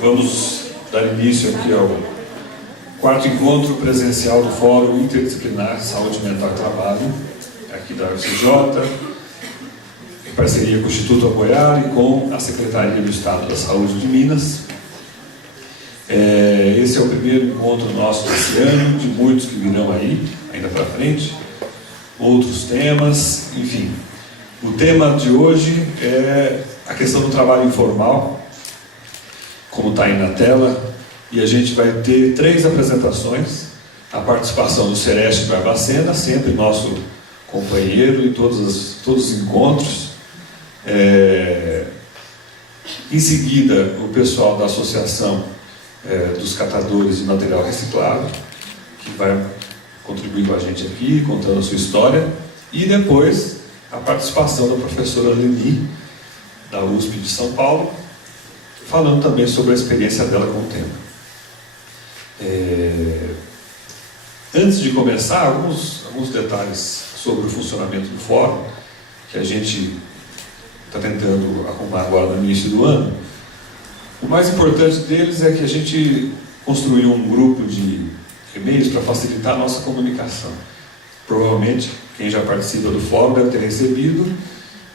Vamos dar início aqui ao quarto encontro presencial do Fórum Interdisciplinar Saúde Mental e Trabalho, aqui da UFCJ, em parceria com o Instituto Apoiar e com a Secretaria do Estado da Saúde de Minas. Esse é o primeiro encontro nosso desse ano, de muitos que virão aí, ainda para frente, outros temas, enfim. O tema de hoje é a questão do trabalho informal, como está aí na tela, e a gente vai ter 3 apresentações, a participação do Sereste Barbacena, sempre nosso companheiro em todos os encontros. Em seguida, o pessoal da Associação dos Catadores de Material Reciclável, que vai contribuir com a gente aqui, contando a sua história, e depois a participação da professora Leni, da USP de São Paulo, falando também sobre a experiência dela com o tema. Antes de começar, alguns detalhes sobre o funcionamento do fórum, que a gente está tentando arrumar agora no início do ano. O mais importante deles é que a gente construiu um grupo de e-mails para facilitar a nossa comunicação. Provavelmente, quem já participa do fórum deve ter recebido,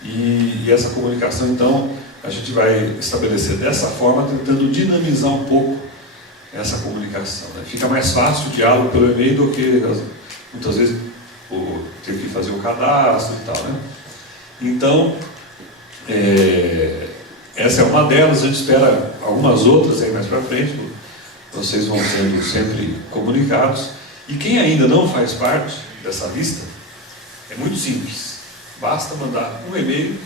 e essa comunicação, então, a gente vai estabelecer dessa forma, tentando dinamizar um pouco essa comunicação, né? Fica mais fácil o diálogo pelo e-mail do que, muitas vezes, ter que fazer o cadastro e tal, né? Então, essa é uma delas. A gente espera algumas outras aí mais para frente, vocês vão sendo sempre comunicados. E quem ainda não faz parte dessa lista, é muito simples, basta mandar um e-mail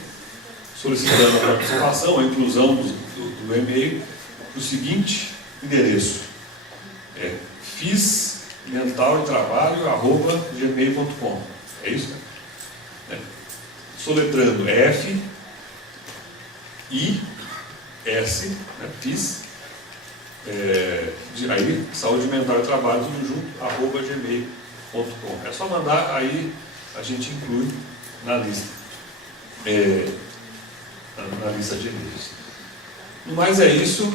solicitando a participação, a inclusão do e-mail, para o seguinte endereço: fismentaletrabalho@gmail.com. É isso, né? Soletrando F-I-S, né? FIS, aí, saúde mental e trabalho, tudo junto, @gmail.com. É só mandar, aí a gente inclui na lista. Na lista de e-mails. No mais é isso.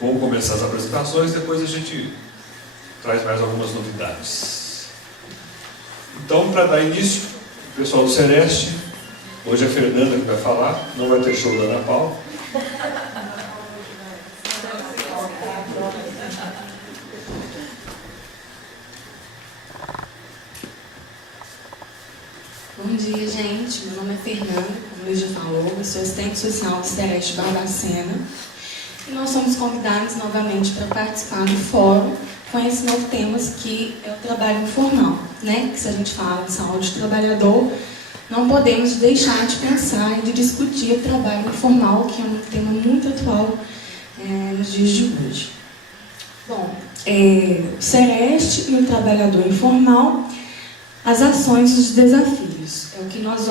Vamos começar as apresentações, depois a gente traz mais algumas novidades. Então, para dar início, o pessoal do Sereste, hoje é a Fernanda que vai falar, não vai ter show da Ana Paula. Bom dia, gente. Meu nome é Fernanda, como o Luiz já falou, eu sou assistente social do Sereste Barbacena. E nós somos convidados novamente para participar do fórum com esse novo tema que é o trabalho informal, né? Que se a gente fala de saúde do trabalhador, não podemos deixar de pensar e de discutir o trabalho informal, que é um tema muito atual nos dias de hoje. Bom, o Sereste e o trabalhador informal, as ações e os desafios.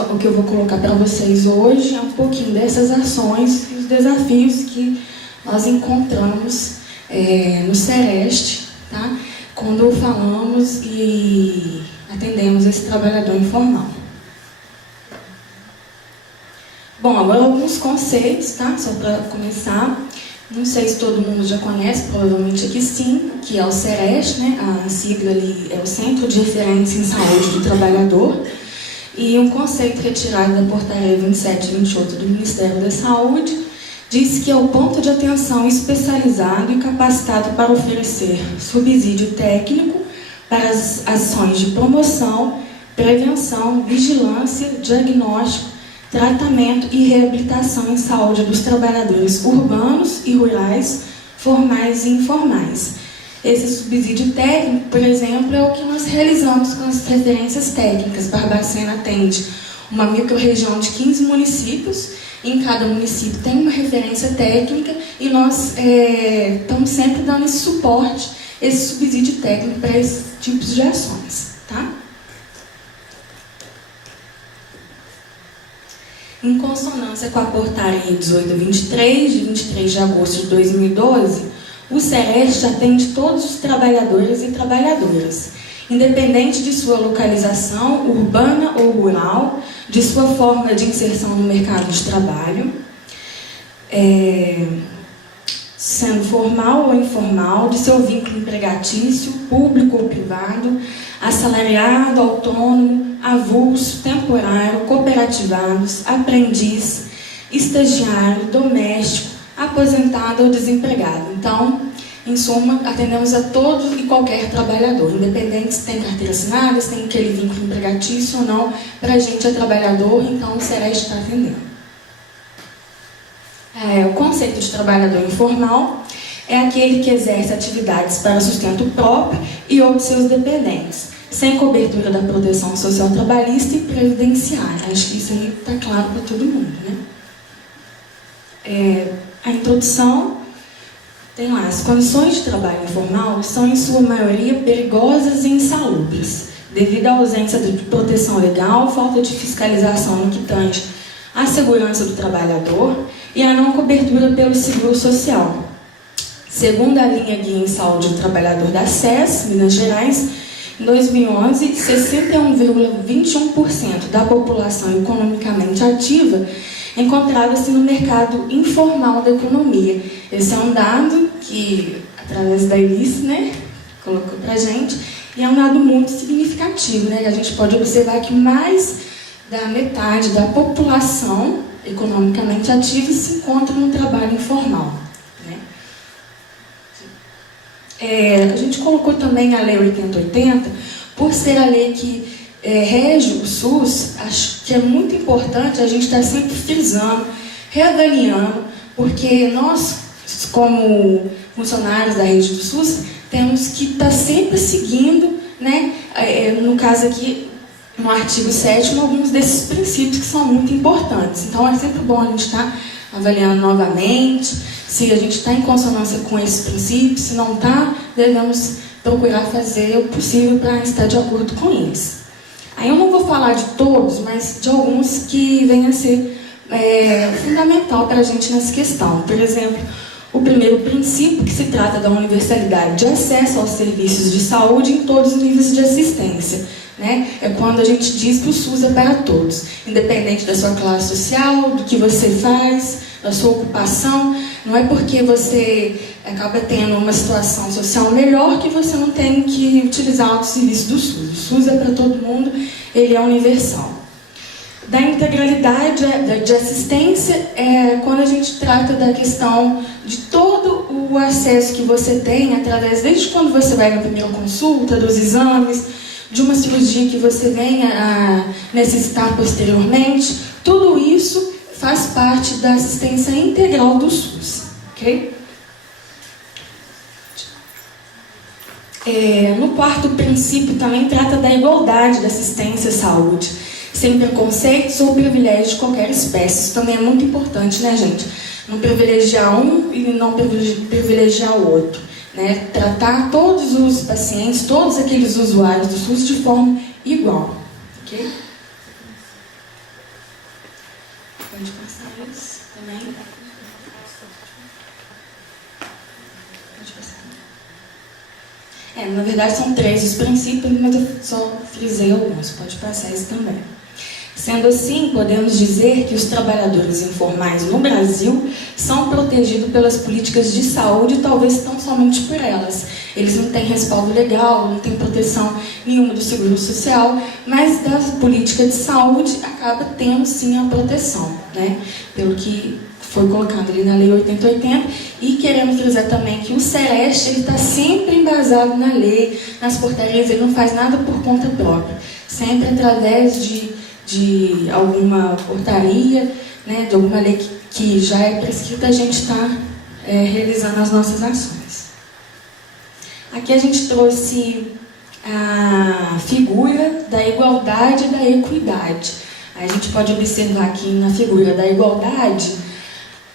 O que eu vou colocar para vocês hoje é um pouquinho dessas ações e os desafios que nós encontramos no Sereste, tá? Quando falamos e atendemos esse trabalhador informal. Bom, agora alguns conceitos, tá? Só para começar. Não sei se todo mundo já conhece, provavelmente aqui sim, que é o Sereste, né? A sigla ali é o Centro de Referência em Saúde do Trabalhador. E um conceito retirado da portaria 2728 do Ministério da Saúde diz que é o ponto de atenção especializado e capacitado para oferecer subsídio técnico para as ações de promoção, prevenção, vigilância, diagnóstico, tratamento e reabilitação em saúde dos trabalhadores urbanos e rurais, formais e informais. Esse subsídio técnico, por exemplo, é o que nós realizamos com as referências técnicas. Barbacena atende uma microrregião de 15 municípios, e em cada município tem uma referência técnica, e nós estamos sempre dando esse suporte, esse subsídio técnico para esses tipos de ações, tá? Em consonância com a portaria 1823, de 23 de agosto de 2012, o Sereste atende todos os trabalhadores e trabalhadoras, independente de sua localização urbana ou rural, de sua forma de inserção no mercado de trabalho. sendo formal ou informal, de seu vínculo empregatício, público ou privado, assalariado, autônomo, avulso, temporário, cooperativados, aprendiz, estagiário, doméstico, aposentado ou desempregado. Então, em suma, atendemos a todo e qualquer trabalhador, independente se tem carteira assinada, se tem aquele vínculo empregatício ou não. Para a gente é trabalhador, então o Sereste está atendendo. O conceito de trabalhador informal é aquele que exerce atividades para sustento próprio e ou de seus dependentes, sem cobertura da proteção social trabalhista e previdenciária. Acho que isso aí está claro para todo mundo, né? A introdução tem lá: as condições de trabalho informal são, em sua maioria, perigosas e insalubres, devido à ausência de proteção legal, falta de fiscalização no que tange à segurança do trabalhador e à não cobertura pelo seguro social. Segundo a linha Guia em Saúde do Trabalhador da SES, Minas Gerais, em 2011, 61,21% da população economicamente ativa encontrava-se no mercado informal da economia. Esse é um dado que, através da Elis, né, colocou para a gente, e é um dado muito significativo, né? A gente pode observar que mais da metade da população economicamente ativa se encontra no trabalho informal, né? A gente colocou também a Lei 8080, por ser a lei que rege o SUS. Acho que é muito importante a gente estar sempre frisando, reavaliando, porque nós, como funcionários da rede do SUS, temos que estar sempre seguindo, né, no caso aqui, no artigo 7º, alguns desses princípios que são muito importantes. Então, é sempre bom a gente estar avaliando novamente, se a gente está em consonância com esses princípios. Se não está, devemos procurar fazer o possível para estar de acordo com eles. Aí eu não vou falar de todos, mas de alguns que vêm a ser fundamental para a gente nessa questão. Por exemplo, o primeiro princípio, que se trata da universalidade de acesso aos serviços de saúde em todos os níveis de assistência, né? É quando a gente diz que o SUS é para todos, independente da sua classe social, do que você faz, da sua ocupação. Não é porque você acaba tendo uma situação social melhor que você não tem que utilizar o serviço do SUS. O SUS é para todo mundo, ele é universal. Da integralidade de assistência é quando a gente trata da questão de todo o acesso que você tem, através, desde quando você vai na primeira consulta, dos exames, de uma cirurgia que você venha a necessitar posteriormente. Tudo isso faz parte da assistência integral do SUS, ok? No quarto princípio também trata da igualdade da assistência à saúde, sem preconceitos ou privilégios de qualquer espécie. Isso também é muito importante, né, gente? Não privilegiar um e não privilegiar o outro, né? Tratar todos os pacientes, todos aqueles usuários do SUS de forma igual, ok? Pode passar isso também. Pode passar. Na verdade são 3 os princípios, mas eu só frisei alguns. Pode passar isso também. Sendo assim, podemos dizer que os trabalhadores informais no Brasil são protegidos pelas políticas de saúde, talvez tão somente por elas. Eles não têm respaldo legal, não têm proteção nenhuma do seguro social, mas da política de saúde acaba tendo sim a proteção, né? Pelo que foi colocado ali na Lei 8080. E queremos frisar também que o Sereste está sempre embasado na lei, nas portarias. Ele não faz nada por conta própria, sempre através de alguma portaria, né, de alguma lei que já é prescrita, a gente está realizando as nossas ações. Aqui a gente trouxe a figura da igualdade e da equidade. A gente pode observar aqui na figura da igualdade,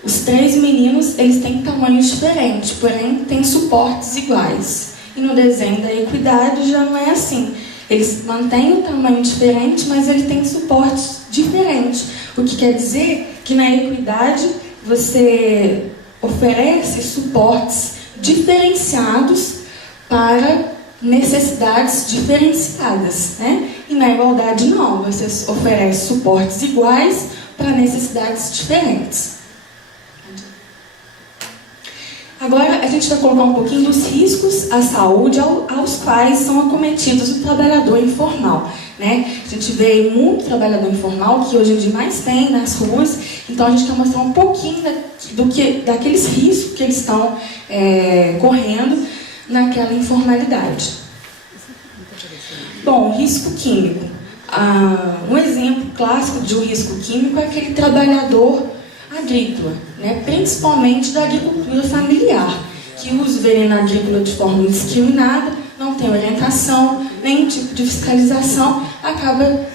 os 3 meninos, eles têm tamanhos diferentes, porém têm suportes iguais. E no desenho da equidade já não é assim. Eles mantêm um tamanho diferente, mas eles têm suportes diferentes. O que quer dizer que na equidade você oferece suportes diferenciados para necessidades diferenciadas, né? E na igualdade não, você oferece suportes iguais para necessidades diferentes. Agora, a gente vai colocar um pouquinho dos riscos à saúde aos quais são acometidos o trabalhador informal, né? A gente vê muito trabalhador informal, que hoje em dia mais tem nas ruas, então a gente quer mostrar um pouquinho daqueles riscos que eles estão correndo naquela informalidade. Bom, risco químico. Um exemplo clássico de um risco químico é aquele trabalhador agrícola, né? Principalmente da agricultura familiar, que usa o veneno agrícola de forma indiscriminada, não tem orientação, nenhum tipo de fiscalização, acaba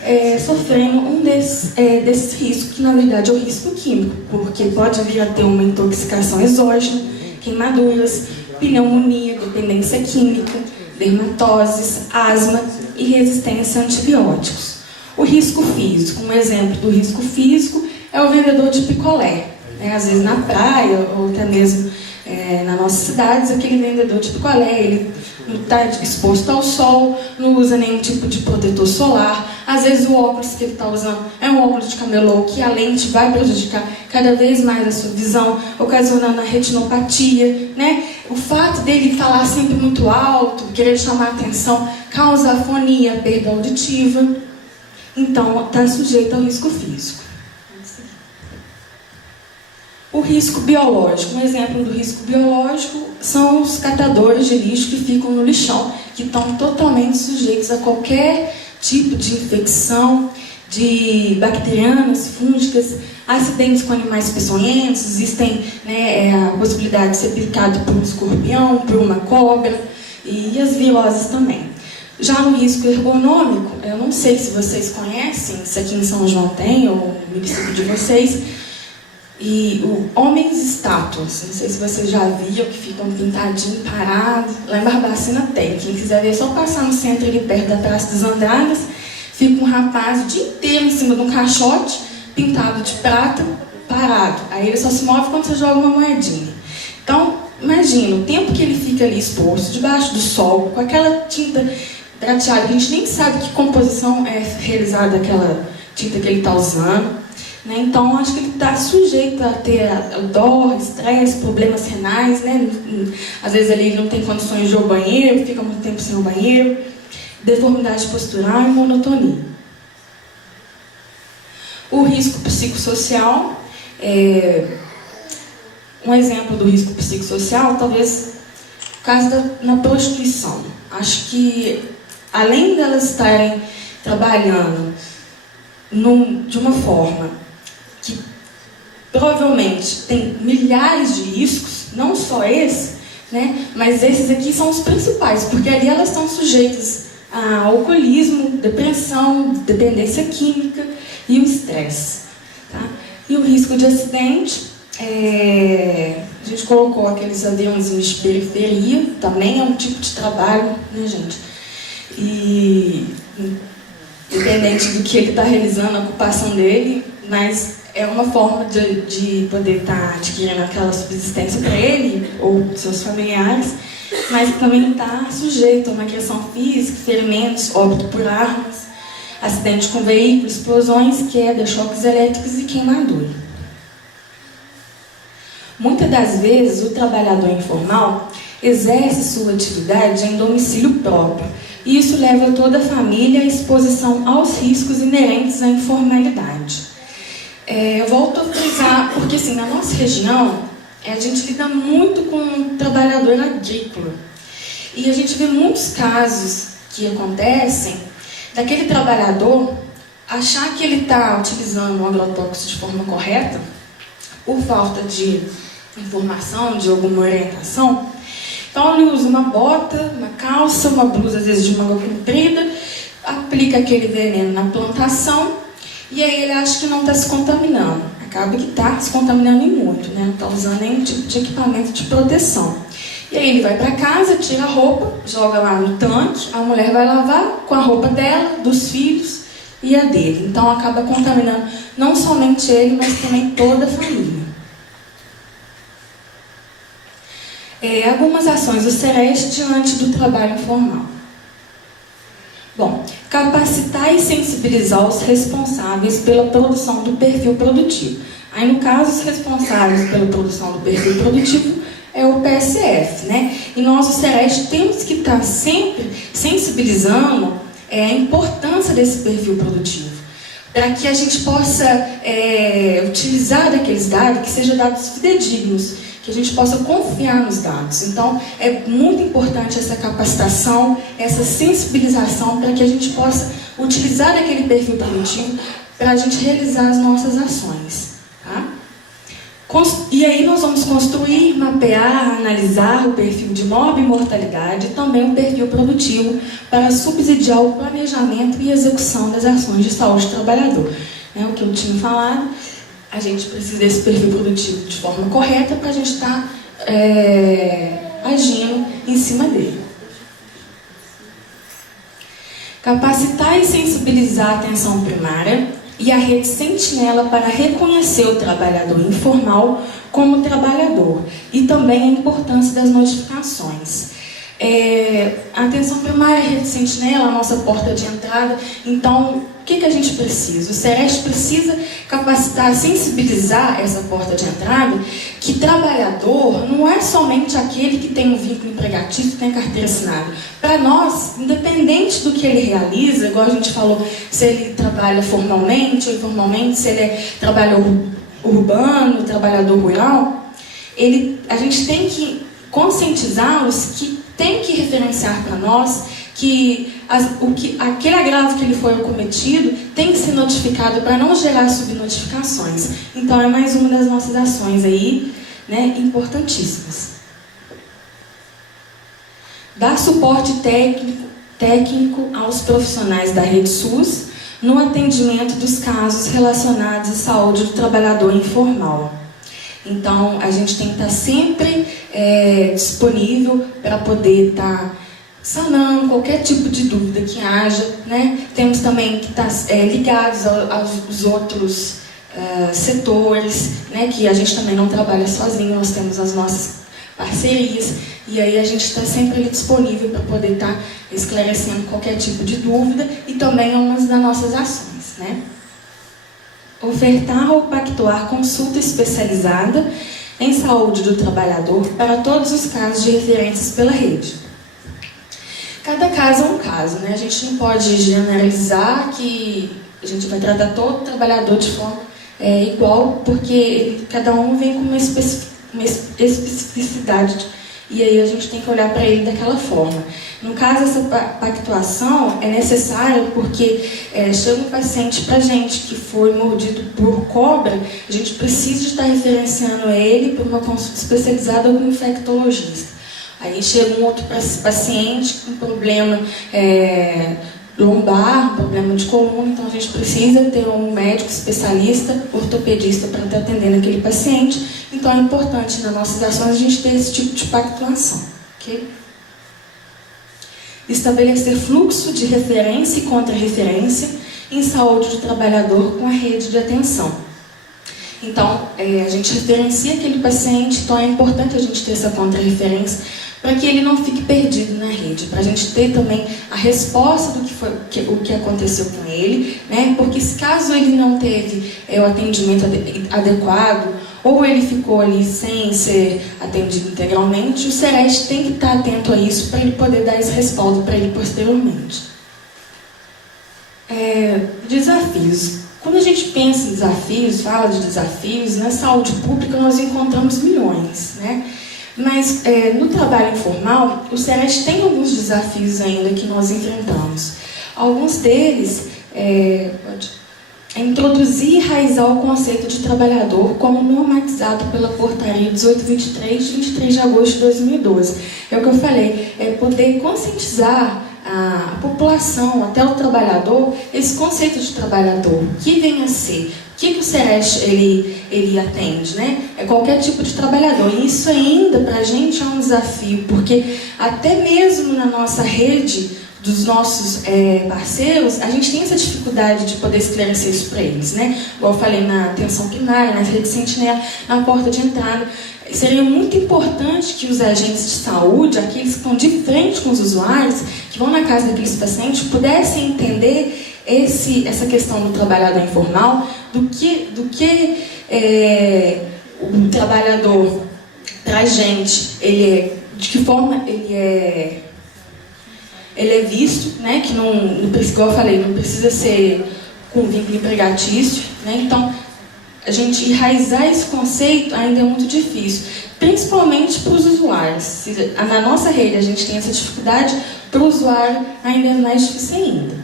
sofrendo um desses riscos, que na verdade é o risco químico, porque pode vir a ter uma intoxicação exógena, queimaduras, pneumonia, dependência química, dermatoses, asma e resistência a antibióticos. O risco físico, um exemplo do risco físico é o vendedor de picolé, né? Às vezes na praia ou até mesmo nas nossas cidades, aquele vendedor de picolé, ele não está exposto ao sol, não usa nenhum tipo de protetor solar, às vezes o óculos que ele está usando é um óculos de camelô, que a lente vai prejudicar cada vez mais a sua visão, ocasionando a retinopatia, né? O fato dele falar sempre muito alto, querer chamar a atenção, causa afonia, perda auditiva, então está sujeito ao risco físico. O risco biológico. Um exemplo do risco biológico são os catadores de lixo que ficam no lixão, que estão totalmente sujeitos a qualquer tipo de infecção, de bacterianas, fúngicas, acidentes com animais peçonhentos, existem, né, a possibilidade de ser picado por um escorpião, por uma cobra, e as viroses também. Já no risco ergonômico, eu não sei se vocês conhecem, se aqui em São João tem, ou no município de vocês, e homens estátuas, não sei se vocês já viram, que ficam pintadinhos, parados. Lá em Barbacena tem, quem quiser ver, é só passar no centro ali perto da Praça dos Andradas, fica um rapaz o dia inteiro em cima de um caixote, pintado de prata, parado. Aí ele só se move quando você joga uma moedinha. Então, imagina, o tempo que ele fica ali exposto, debaixo do sol, com aquela tinta prateada, a gente nem sabe que composição é realizada daquela tinta que ele está usando. Né? Então, acho que ele está sujeito a ter dor, estresse, problemas renais, né? Às vezes ali ele não tem condições de ir ao banheiro, fica muito tempo sem ir ao banheiro, deformidade postural e monotonia. O risco psicossocial, um exemplo do risco psicossocial, talvez o caso na prostituição. Acho que, além delas estarem trabalhando de uma forma que provavelmente tem milhares de riscos, não só esse, né, mas esses aqui são os principais, porque ali elas estão sujeitas a alcoolismo, depressão, dependência química e o estresse. Tá? E o risco de acidente, a gente colocou aqueles aviãozinhos de periferia, também é um tipo de trabalho, né, gente? E independente do que ele está realizando, a ocupação dele, mas é uma forma de poder estar adquirindo aquela subsistência para ele ou seus familiares, mas também está sujeito a uma agressão física, ferimentos, óbito por armas, acidente com veículo, explosões, queda, choques elétricos e queimadura. Muitas das vezes, o trabalhador informal exerce sua atividade em domicílio próprio, e isso leva toda a família à exposição aos riscos inerentes à informalidade. Eu volto a frisar, porque assim, na nossa região, a gente lida muito com o trabalhador agrícola. E a gente vê muitos casos que acontecem daquele trabalhador achar que ele está utilizando o agrotóxico de forma correta, por falta de informação, de alguma orientação. Então ele usa uma bota, uma calça, uma blusa, às vezes de manga comprida, aplica aquele veneno na plantação, e aí ele acha que não está se contaminando. Acaba que está se contaminando e muito, né? Não está usando nenhum tipo de equipamento de proteção. E aí ele vai para casa, tira a roupa, joga lá no tanque, a mulher vai lavar com a roupa dela, dos filhos e a dele. Então acaba contaminando não somente ele, mas também toda a família. Algumas ações do SEREST diante do trabalho informal. Bom, capacitar e sensibilizar os responsáveis pela produção do perfil produtivo. Aí, no caso, os responsáveis pela produção do perfil produtivo é o o PSF, né? E nós, o SEREST, temos que estar sempre sensibilizando a importância desse perfil produtivo, para que a gente possa utilizar daqueles dados, que sejam dados fidedignos, que a gente possa confiar nos dados. Então, é muito importante essa capacitação, essa sensibilização, para que a gente possa utilizar daquele perfil produtivo para a gente realizar as nossas ações. Tá? E aí nós vamos construir, mapear, analisar o perfil de morbimortalidade e também o perfil produtivo para subsidiar o planejamento e execução das ações de saúde do trabalhador. O que eu tinha falado, a gente precisa desse perfil produtivo de forma correta para a gente estar agindo em cima dele. Capacitar e sensibilizar a atenção primária e a rede Sentinela para reconhecer o trabalhador informal como trabalhador e também a importância das notificações. A atenção primária, a rede Sentinela, a nossa porta de entrada. Então, o que a gente precisa? O SEREST precisa capacitar, sensibilizar essa porta de entrada, que trabalhador não é somente aquele que tem um vínculo empregatício, que tem carteira assinada. Para nós, independente do que ele realiza, igual a gente falou, se ele trabalha formalmente ou informalmente, se ele é trabalhador urbano, trabalhador rural, a gente tem que conscientizá-los que tem que referenciar para nós que aquele agravo que ele foi cometido tem que ser notificado para não gerar subnotificações. Então, é mais uma das nossas ações aí, né, importantíssimas. Dar suporte técnico aos profissionais da rede SUS no atendimento dos casos relacionados à saúde do trabalhador informal. Então, a gente tem que estar sempre disponível para poder estar sanando qualquer tipo de dúvida que haja, né? Temos também que estar ligados aos outros setores, né? Que a gente também não trabalha sozinho, nós temos as nossas parcerias, e aí a gente está sempre ali disponível para poder estar esclarecendo qualquer tipo de dúvida e também algumas das nossas ações, né? Ofertar ou pactuar consulta especializada em saúde do trabalhador para todos os casos de referências pela rede. Cada caso é um caso, né? A gente não pode generalizar que a gente vai tratar todo trabalhador de forma igual, porque cada um vem com uma especificidade, e aí a gente tem que olhar para ele daquela forma. No caso, essa pactuação é necessária porque chega um paciente para a gente que foi mordido por cobra, a gente precisa de estar referenciando ele para uma consulta especializada com um infectologista. Aí chega um outro paciente com problema lombar, um problema de coluna, então a gente precisa ter um médico especialista, ortopedista, para estar atendendo aquele paciente. Então é importante nas nossas ações a gente ter esse tipo de pactuação. Okay? Estabelecer fluxo de referência e contra-referência em saúde do trabalhador com a rede de atenção. Então, a gente referencia aquele paciente, então é importante a gente ter essa contra-referência para que ele não fique perdido na rede, para a gente ter também a resposta do o que aconteceu com ele, né? Porque se caso ele não teve o atendimento adequado, ou ele ficou ali sem ser atendido integralmente, o SEREST tem que estar atento a isso para ele poder dar esse respaldo para ele posteriormente. Desafios. Quando a gente pensa em desafios, fala de desafios, na saúde pública nós encontramos milhões, né? Mas no trabalho informal, o SEREST tem alguns desafios ainda que nós enfrentamos. Alguns deles é introduzir e enraizar o conceito de trabalhador como normatizado pela Portaria 1823, de 23 de agosto de 2012. É o que eu falei, é poder conscientizar a população, até o trabalhador, esse conceito de trabalhador, o que vem a ser, o que o SEREST ele atende, né? É qualquer tipo de trabalhador. E isso ainda, para a gente, é um desafio, porque até mesmo na nossa rede, dos nossos parceiros, a gente tem essa dificuldade de poder esclarecer isso para eles, né? Igual eu falei na atenção primária, na rede Sentinela, na porta de entrada. Seria muito importante que os agentes de saúde, aqueles que estão de frente com os usuários, que vão na casa daqueles pacientes, pudessem entender essa questão do trabalhador informal, do que o trabalhador para a gente, de que forma ele é visto, né? Que não, igual eu falei, não precisa ser com vínculo empregatício, né? Então, a gente enraizar esse conceito ainda é muito difícil, principalmente para os usuários. Se na nossa rede a gente tem essa dificuldade, para o usuário ainda é mais difícil ainda.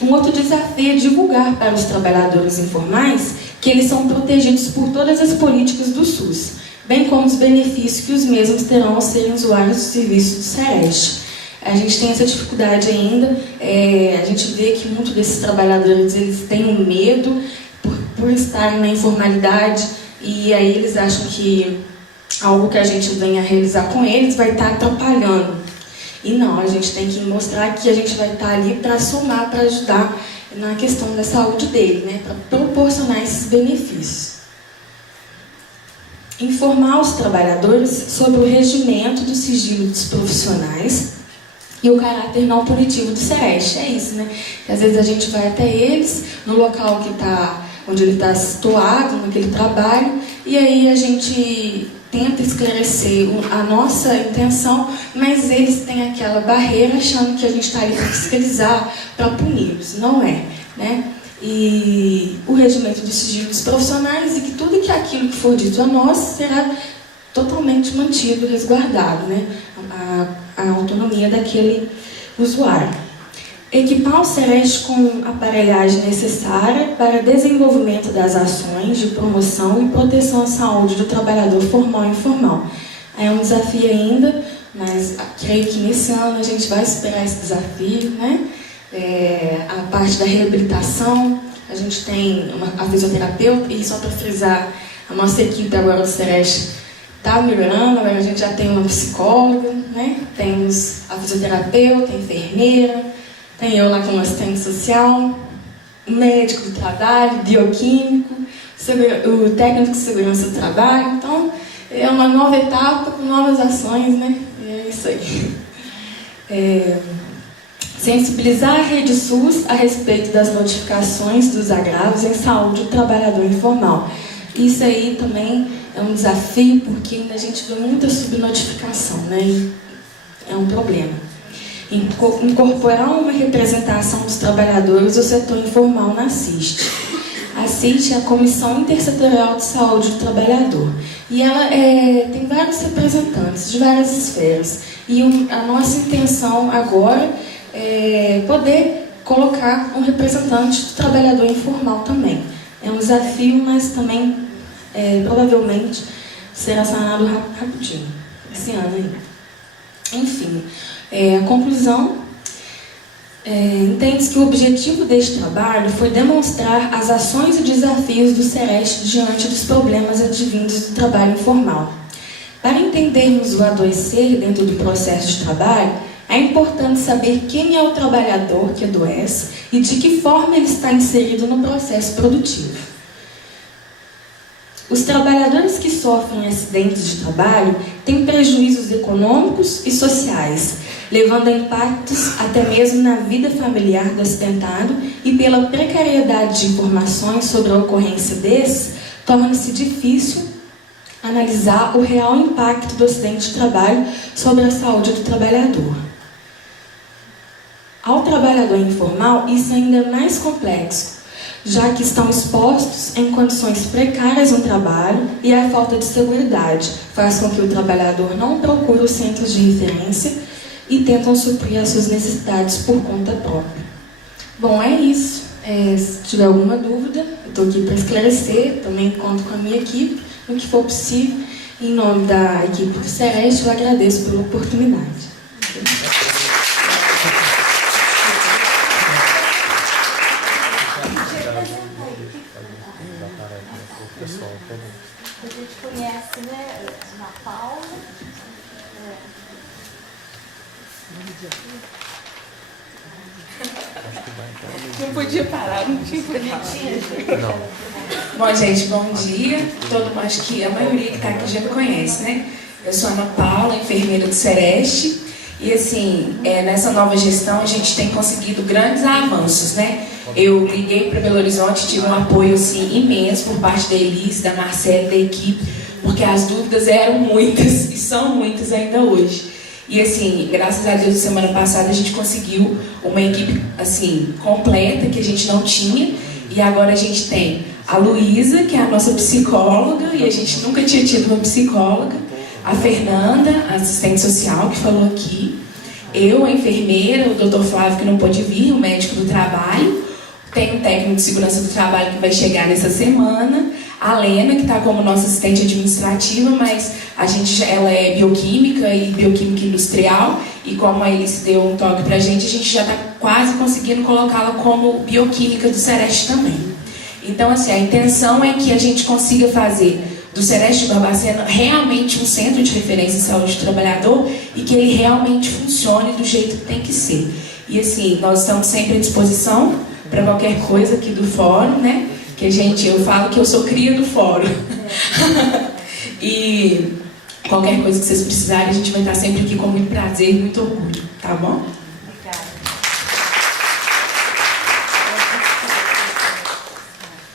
Um outro desafio é divulgar para os trabalhadores informais que eles são protegidos por todas as políticas do SUS, bem como os benefícios que os mesmos terão ao serem usuários do serviço do SEREST. A gente tem essa dificuldade ainda, a gente vê que muitos desses trabalhadores eles têm um medo por estarem na informalidade, e aí eles acham que algo que a gente venha realizar com eles vai estar atrapalhando. E não, a gente tem que mostrar que a gente vai estar ali para somar, para ajudar na questão da saúde dele, né? Para proporcionar esses benefícios. Informar os trabalhadores sobre o regimento do sigilo dos profissionais e o caráter não punitivo do SEREST. É isso, né? Que às vezes a gente vai até eles, no local onde ele está situado, naquele trabalho, e aí a gente tenta esclarecer a nossa intenção, mas eles têm aquela barreira achando que a gente está ali para fiscalizar, para puni-los. Não é, né? E o regimento do sigilo dos profissionais, e que tudo aquilo que for dito a nós será totalmente mantido, resguardado, né? A autonomia daquele usuário. Equipar o SEREST com a aparelhagem necessária para desenvolvimento das ações de promoção e proteção à saúde do trabalhador formal e informal. É um desafio ainda, mas creio que nesse ano a gente vai superar esse desafio, né? A parte da reabilitação, a gente tem a fisioterapeuta, e só para frisar, a nossa equipe agora do SEREST está melhorando, agora a gente já tem uma psicóloga, né? Temos a fisioterapeuta, a enfermeira, tem eu lá como assistente social, o médico do trabalho, bioquímico, o técnico de segurança do trabalho. Então, é uma nova etapa com novas ações, né? E é isso aí. Sensibilizar a rede SUS a respeito das notificações dos agravos em saúde do trabalhador informal. Isso aí também é um desafio, porque ainda a gente vê muita subnotificação, né? E é um problema. Incorporar uma representação dos trabalhadores do setor informal na CIST. A CIST é a Comissão Intersetorial de Saúde do Trabalhador. E ela tem vários representantes de várias esferas. E a nossa intenção agora é poder colocar um representante do trabalhador informal também. É um desafio, mas também provavelmente será sanado rapidinho, esse ano ainda. Enfim, a conclusão, entende-se que o objetivo deste trabalho foi demonstrar as ações e desafios do SEREST diante dos problemas advindos do trabalho informal. Para entendermos o adoecer dentro do processo de trabalho, é importante saber quem é o trabalhador que adoece e de que forma ele está inserido no processo produtivo. Os trabalhadores que sofrem acidentes de trabalho têm prejuízos econômicos e sociais, levando a impactos até mesmo na vida familiar do acidentado, e pela precariedade de informações sobre a ocorrência desses, torna-se difícil analisar o real impacto do acidente de trabalho sobre a saúde do trabalhador. Ao trabalhador informal, isso ainda é mais complexo, já que estão expostos em condições precárias no trabalho, e a falta de seguridade faz com que o trabalhador não procure os centros de referência e tentam suprir as suas necessidades por conta própria. Bom, é isso. Se tiver alguma dúvida, eu estou aqui para esclarecer, também conto com a minha equipe, no que for possível. Em nome da equipe do SEREST, eu agradeço pela oportunidade. A gente conhece, né, Ana Paula. Não podia parar, não tinha parar. Bom, gente, bom dia. Acho que a maioria que está aqui já me conhece, né? Eu sou a Ana Paula, enfermeira do SEREST. E assim, nessa nova gestão a gente tem conseguido grandes avanços, né? Eu liguei para Belo Horizonte, tive um apoio assim, imenso por parte da Elise, da Marcela, da equipe, porque as dúvidas eram muitas e são muitas ainda hoje. E assim, graças a Deus, semana passada a gente conseguiu uma equipe assim completa que a gente não tinha, e agora a gente tem a Luísa, que é a nossa psicóloga, e a gente nunca tinha tido uma psicóloga, a Fernanda, a assistente social, que falou aqui, eu, a enfermeira, o Dr. Flávio, que não pôde vir, o médico do trabalho, tem um técnico de segurança do trabalho que vai chegar nessa semana, a Lena, que está como nossa assistente administrativa, mas ela é bioquímica e bioquímica industrial, e como a Elis deu um toque para a gente já está quase conseguindo colocá-la como bioquímica do Sereste também. Então, assim, a intenção é que a gente consiga fazer do Sereste de Barbacena realmente um centro de referência em saúde do trabalhador e que ele realmente funcione do jeito que tem que ser. E, assim, nós estamos sempre à disposição para qualquer coisa aqui do fórum, né? Que eu falo que eu sou cria do fórum. E qualquer coisa que vocês precisarem, a gente vai estar sempre aqui com muito prazer e muito orgulho, tá bom?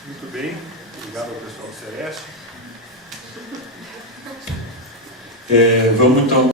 Muito bem, obrigado ao pessoal do Sereste. Vamos então